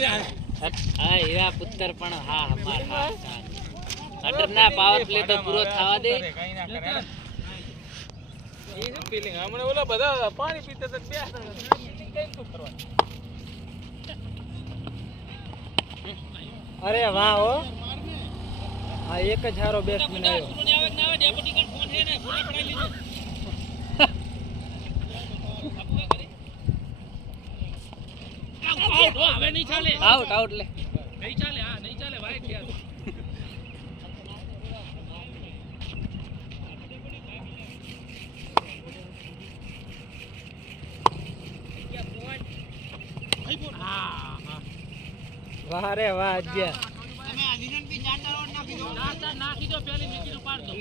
હા હીરા પુત્ર પણ હા હમાર હા અટરના પાવર પ્લે તો પૂરો થવા દે એ શું ફીલિંગ હમણે ઓલા બધા પાણી પીતા તો બે કઈ શું કરવાનું અરે વાહ હો આ એક જ હારો બેટ્સમેન આવ્યો આઉટ આઉટ લે નહીં ચાલે હા નહીં ચાલે ભાઈ થયા વાહ રે વાહ અજ્યા તમે અધિનન બી ચાર ઓવર નાખી દો ચાર નાખી દો પહેલી વિકેટ ઉપાડ દો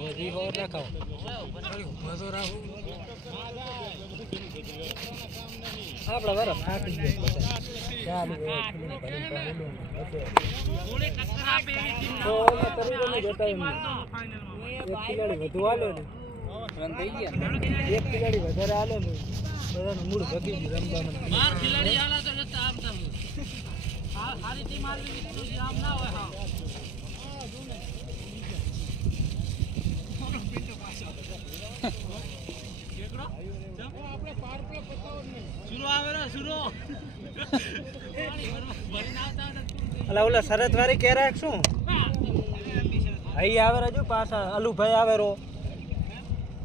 વધી હોર રાખો મજો રાખો આપડા વરસ નાખી દે ચાલુ થોડે ટક્કર આપે એવી ટીમ તો ઓને તરત બતાવ્યું એક ખિલાડી વધુ આલો ને રન થઈ ગયા એક ખિલાડી વધારે આલો ને બધાનું મૂડ ભગી ગયું રમવામાં બાર ખિલાડી આલા તો જતા આમ તમે આ સારી ટીમ આવી વિકેટ આમ ના હોય હા અલા ઓલા શરત વાળી કે રાખ શું અહીં આવે રાજુ પાછા અલુભાઈ આવે રો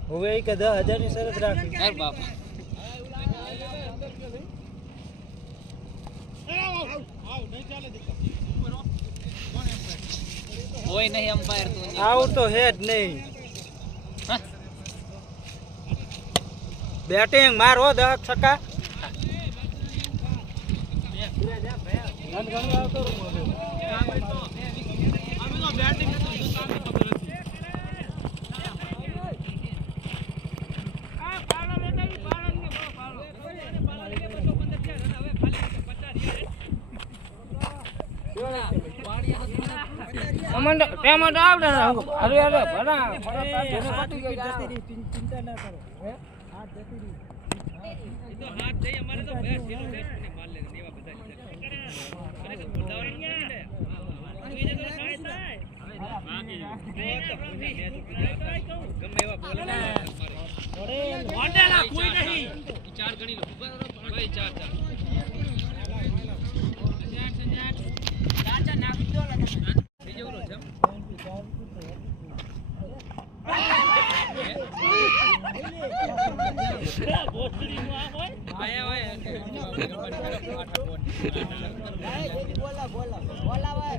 હવે કે 10,000 ની શરત રાખી અરે બાપા કોઈ નહીં અમ્પાયર તો આઉટ તો હે જ નહીં બેટિંગ મારો 10 છક્કા રન ગણવા આવતો બેટિંગ અમંડ પેમેન્ટ આવડે અરે અરે ભણા ચિંતા ના કરો હે હાથ જતી રહી તો હાથ જઈ અમારે તો બેટ ઢીલો બેટ ને માર લે દેવા બધા અરે તો બોલાવર ને તું એ જતો કાઈ થાય ગમે એવા બોલ અરે મોઢેલા કોઈ નહીં ચાર ગણી લો ભાઈ ચાર ચાર ચાચા નાખી દો લા તમે થઈ જવું જમ બોસ્ટડી નું આ હોય આયા હોય બોલા બોલા બોલા હોય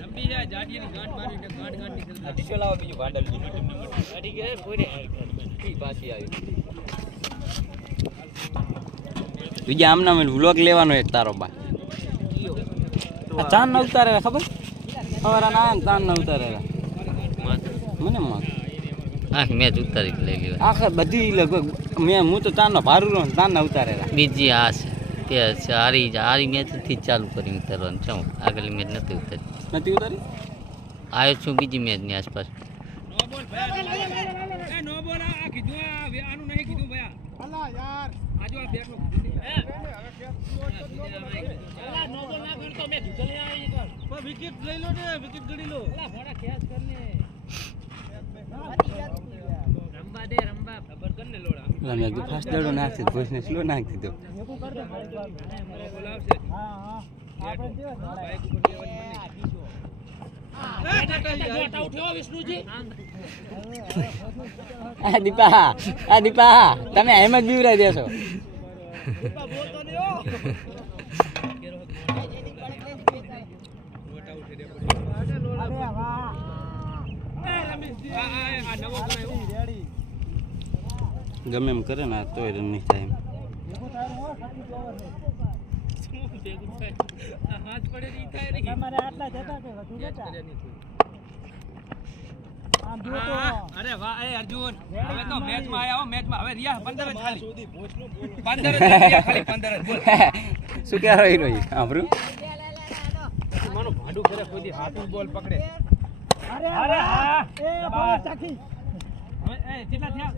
લંબી જાય જાડીની ગાંઠ મારી ને ગાંઠ ની જલ્દી અઢીસો લાવો બીજું ભાંડલ અડી ગયા પૂરે ઈ પાછી આવી બીજા આમના મેં વ્લોગ લેવાનો એક તારો બા આ ચાંદ ન ઉતારે ખબર હવારા ના ચાંદ ન ઉતારે મને માં આ મેચ ઉતારી લઈ લેવા આખર બધી લગભગ હું તો ચાંદ નો ભારું રહું ચાંદ ના ઉતારે બીજી આ છે તે સારી મેચ થી ચાલુ કરી ઉતારવાનું છે આગળની મેચ નથી ઉતારી નથી ઉતારી આવ્યો છું બીજી મેચ ની આસપાસ નો બોલ ભાઈ એ નો બોલ આ કીધું આનું નહીં કીધું ભયા અલા યાર આજો આ બેટ નો અલા નો બોલ ના કરતો મે કીધું લે આવી કર પણ વિકેટ લઈ લો ને વિકેટ ગણી લો અલા મોડા ખેસ કરને રંબા દે રંબા ખબર કરને લોડા મેં કીધું ફાસ્ટ દડો નાખી ભોસ ને સ્લો નાખી દીધો બોલાવશે હા હા આપણે જેવા બાઈક ઉપર દેવાની આ દીપા તમે એમ જ બીવરાઈ દેશો ગમે એમ કરે ને તોય રન નહીં થાય હાથ પડે નહીં થાય રે તમારે આટલા જતા કે વધુ જતા આમ જો તો અરે વાહ એ અર્જુન હવે તો મેચ માં આયા હો મેચ માં હવે રિયા 15 જ ખાલી 15 જ રિયા ખાલી 15 જ બોલ શું કહેવા રહ્યો આપણું માનો ભાડું કરે કોઈ દી હાથું બોલ પકડે અરે હા એ બસ ચાખી હવે એ કેટલા થયા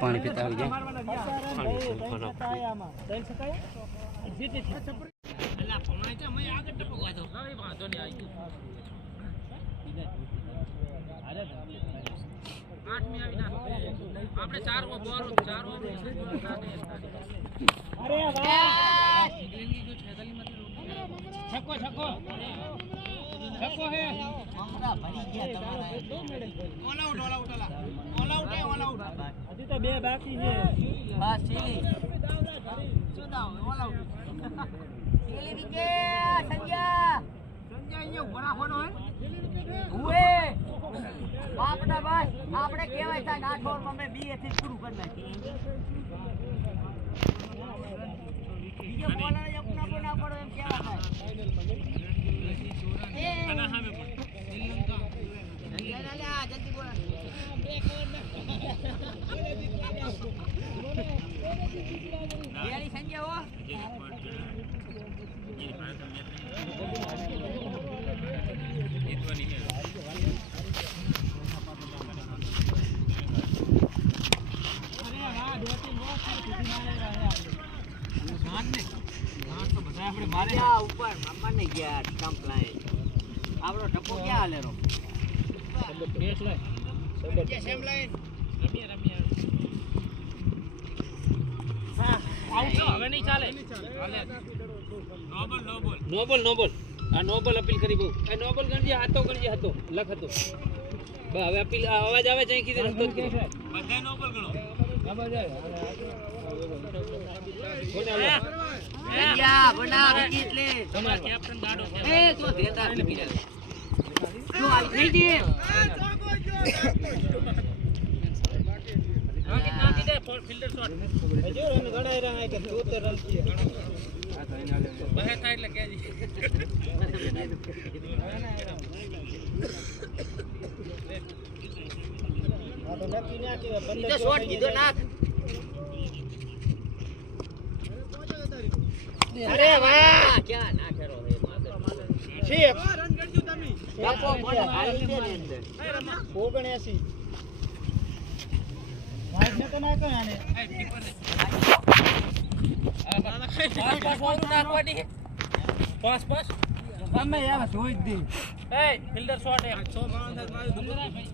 પાણી પીતા આવી જાય મારવાના આમાં ત્રણ શકાય અલા પમાય છે મે આગળ ટપકવા દો હવે વાંધો નહીં આવી અરે 8 મી આવી ના આપણે 4 ઓવર બોલ 4 ઓવર અરે વાહ છક્કો છક્કો છક્કો હે હમણાં ભરી ગયા તમારા all out all out all out હે ઓલ આઉટ હજી તો બે બાકી છે બસ સીલી સુદાવ ઓલ આઉટ સીલી વિકે સંજ્યા અહીંયા ઉભો રાખવાનો હે ઉએ આપડા બસ આપણે કહેવાય છે 8 ઓવરમાં મે 2 થી પૂરું કરી નાખી બીજો બોલર અપના બોના પડો એમ કેવા થાય આના સામે પણ શ્રીલંકા જલ્દી બોલ સંજય હો ઉપર મમ્મા ને ગયા સ્ટમ્પ લાઈન આપણો ટપો ક્યાં હાલે રો બેસ લે સેમ લાઈન રમીએ હા આઉટ હવે નહીં ચાલે હાલે નોબલ આ નોબલ અપીલ કરી બહુ આ નોબલ ગણજે હતો લખ હતો બસ હવે અપીલ અવાજ આવે છે કીધું રસ્તો જ બધા નોબલ ગણો સંજ્યા બના વિકેટ લે તમાર કેપ્ટન ગાડો છે એ તો દેતા લપી જાય જો આ થઈ દે નાખી દે ફિલ્ડર શોટ જો રન ગણાઈ રહ્યા કે 72 રન છે બહે થાય એટલે કેજી આ તો નક્કી ના કે 15 શોટ કીધો નાખ અરે વાહ ક્યાં નાખેરો હે ઠીક રન કરજો તમે બાપો બોલ હાલી દે ને અંદર 79 વાઈટ ને તો નાખો આને એ કીપર ને નાખવાની પાસ ગમે યાર જોઈ જ દે એ ફિલ્ડર શોટ 6 માણસ મારી દુકાન